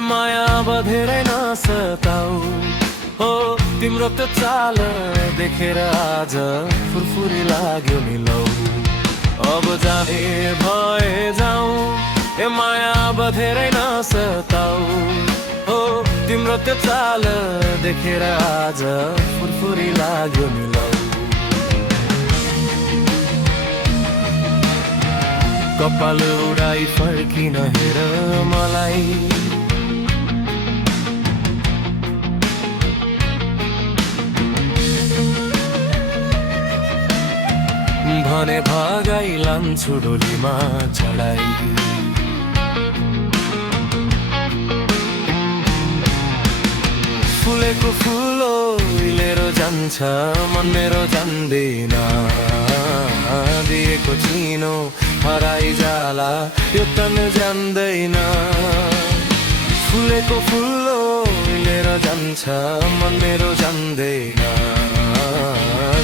माया बधेरै नसताऊ हो तिम्रो त्यो चाल देखेर आज फुरफुरी लाग्यो नि लौ अब जाने भए जाऊ ए माया बधेरै नसताऊ हो तिम्रो त्यो चाल देखेर आज फुरफुरी लाग्यो नि लौ कपाल उडाई फर्किन हेर मलाई भने भगाई लान्छु डोलीमा चढाई फुलेको फुलो लिएर जान्छ मन मेरो जान्दैन दिएको चिनो हराई जाला यो तन जान्दैन फुलेको फुलो लिएर जान्छ मन मेरो जान्दैन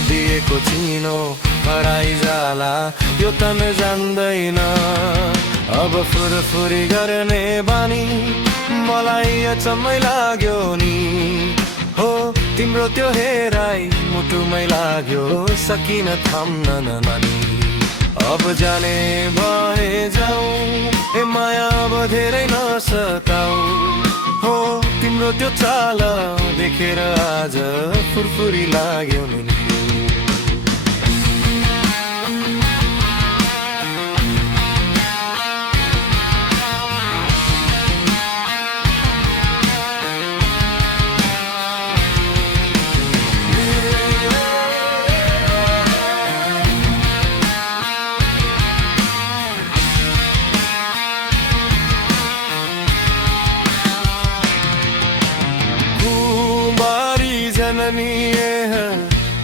दिएको चिनो हराई जाला यो तन जान्दैन अब फुरफुरी गर्ने बानी मलाई अचम्मै लाग्यो नि हो तिम्रो त्यो हेराई मुटुमै लाग्यो सकिन थाम्न नमानी अब जाने भए जाऊ ए माया बधेरै नसताऊ हो तिम्रो त्यो चाल देखेर आज फुरफुरी लाग्यो नि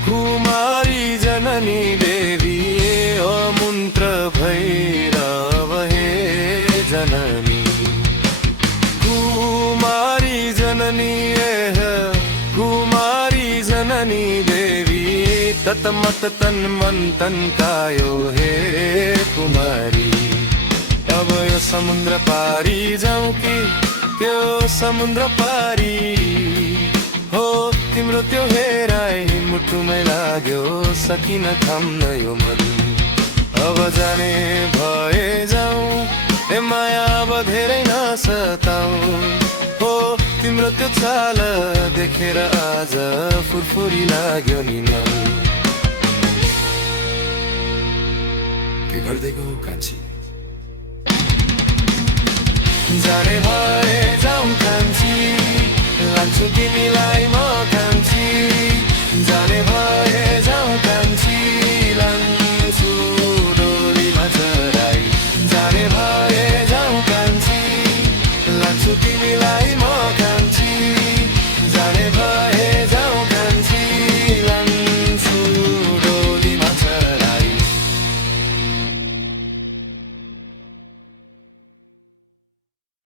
कुमारी जननी देवी अमन्त्र भैरव हे जननी कुमारी जननी कुमारी जननी देवी ततमत तन मन तन कायो हे कुमारी अब यो समुद्र पारी जाऊँ कि त्यो समुद्र पारी हो तिम्रो त्यो हेराई मुटुमै लाग्यो सकिन थाम्न यो मन अब जाने भए जाऊ ए माया बधेरै नसताऊ हो तिम्रो त्यो चाल देखेर आज फुरफुरी लाग्यो नि न के गर्दै गयो कान्छी जाने भए जाऊ कान्छी लान्छु तिमीलाई म